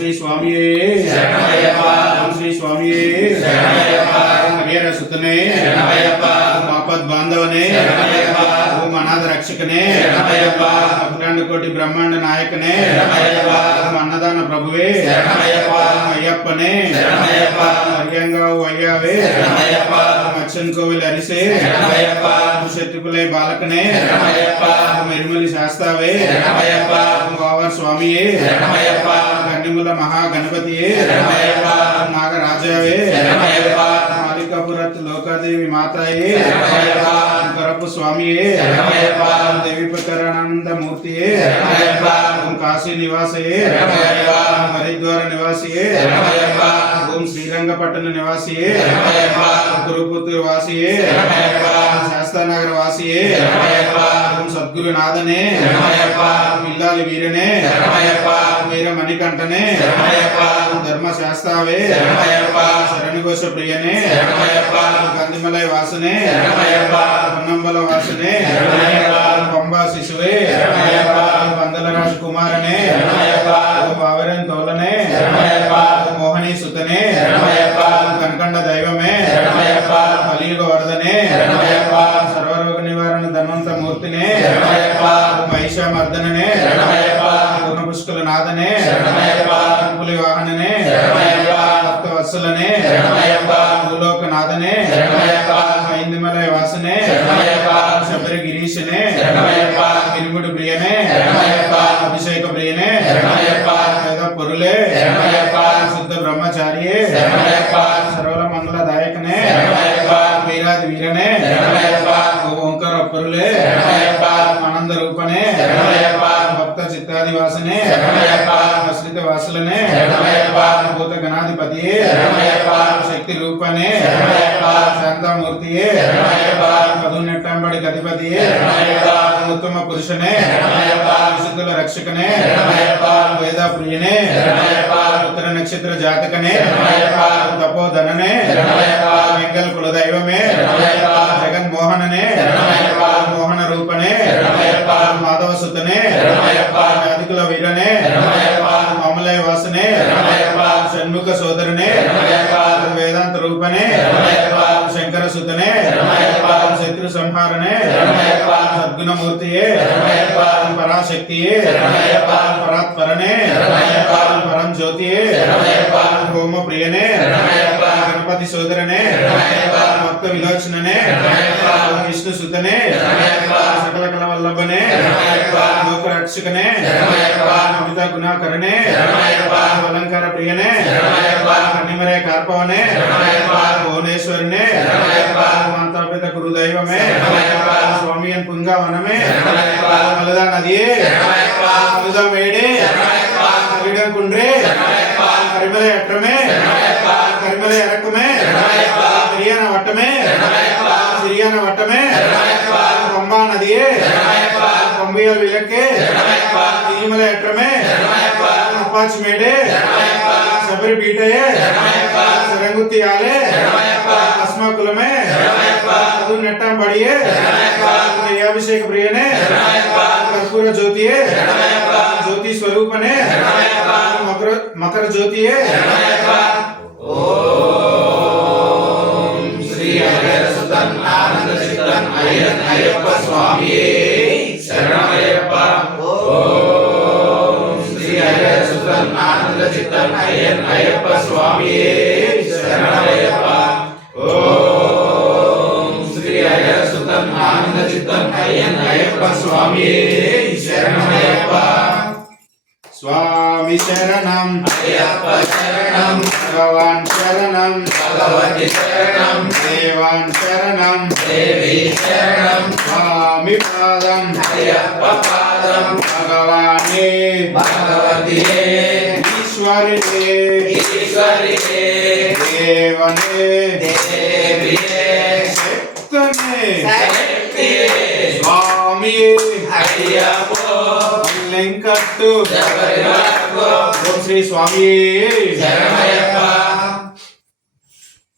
శ్రీ స్వామియే ఓం శ్రీ స్వామియే హరిహర సుతనే ఆపద్ బాంధవనే ఓం అనాథ రక్షకనే అఖిలాండ కోటి బ్రహ్మాండ నాయకనే అన్నదాన ప్రభువే అయ్యప్పనే హరియంగావు అయ్యావే అచ్చన్ కోవిల్ అరిసే శత్రుకులై బాలకనే మెరుమలి శాస్తావే వావర్ స్వామియే గండిముల మహాగణపతియే నాగరాజావే మాలికాపురత్ లోకాదేవి మాతాయే కరపు స్వామియే దేవి ప్రకరణానంద మూర్తియే ఓం కాశీ నివాసయే హరిద్వార నివాసియే ఓం శ్రీరంగపట్టణ నివాసియే గురుపుత్ర వాసియే శాస్త్రనగర వాసియే ఓం సద్గురునాథనే పిల్లాలి వీరనే వీర మణికంఠనే ధర్మశాస్త్రావే శరణుఘోష ప్రియనే కందిమలై వాసనే పొన్నంబల వాసనే పంబా శిశువే వందల రాజ కుమారనే పావరన్ తోలనే మోహని సుతనే కనకండ దైవమే కలియుగ వరదనే సర్వరోగ నివారణ ధన్వంత మూర్తినే మహిషామర్దననే పుష్కల నాథనే పులి వాహననే భక్తవత్సలనే భూలోక నాథనే ఐందిమలయ వాసనే శబరి గిరీశనే గిరిముడు ప్రియనే అభిషేక ప్రియనే పొరులే శుద్ధ బ్రహ్మచారియే సర్వల మంగళ దాయకనే వీరాది వీరనే ఓంకార పొరులే ఆనంద రూపనే భక్త చిత్తాదివాసనే ఆశ్రిత వాసులనే భూత గణాధిపతియే శక్తి రూపనే శాంతమూర్తియే పదునెట్టంబడి గతిపతియే ఉత్తమ పురుషనే విశుద్ధుల రక్షకనే వేద ప్రియనే ఉత్తర నక్షత్ర జాతకనే తపోధననే వెంగల్ కులదైవమే జగన్మోహననే మోహన రూపనే మాధవ సుతనే అధికుల వీరనే అమలయ వాసనే షణ్ముఖ సోదరునే వేదాంత రూపనే శంకర సుతనే శత్రు సంహారనే సద్గుణమూర్తియే పరాశక్తియే పరాత్పరనే పరం జ్యోతియే హోమ ప్రియనే గణపతి సోదరనే భక్త విలోచననే విష్ణు సుతనే సకల కల వల్లభనే లోక రక్షకనే అమిత గుణాకరనే అలంకార ప్రియనే కన్నిమరే కార్పవనే భువనేశ్వరనే మాతాపిత గురుదైవమే స్వామియన్ పుంగవనమే మలదా నదియే మలదా May Day హరిడం కుండ్రే Karimala అట్టమే Karimala అరకమే సిరియాన వట్టమే సిరియాన వట్టమే Pamba నదియే పంబియల్ విలక్కే Tirumala అట్టమే Apache May Day Sabari పీఠయే సరంగుత్తియాలే అస్మాకులమే అదు నెట్టం బడియే అభిషేక ప్రియనే కర్పూర జ్యోతియే జ్యోతి స్వరూపనే మకర జ్యోతియే ఓం శ్రీ హరిహర సుతన్ ఆనంద చిత్తన్ అయ్యప్ప స్వామియే శరణమయ్యప్ప ఓం శ్రీ హరిహర సుతన్ ఆనంద చిత్తన్ అయ్యప్ప స్వామియే శరణమయ్యప్ప ఓం శ్రీ హరిహర సుతన్ ఆనంద చిత్తన్ అయ్యప్ప స్వామియే శరణమయ్యప్ప స్వామి శరణం అయ్యప్ప శరణం భగవాన్ శరణం భగవతి శరణం దేవాన్ శరణం దేవి శరణం స్వామి పాదం అయ్యప్ప పాదం భగవానే భగవతియే ఈశ్వరియే ఈశ్వరియే దేవనే దేవియే శక్తనే శక్తియే స్వామియే అయ్యప్ప వెంకట్టు ఓం శ్రీ స్వామి శరణమయ్యప్ప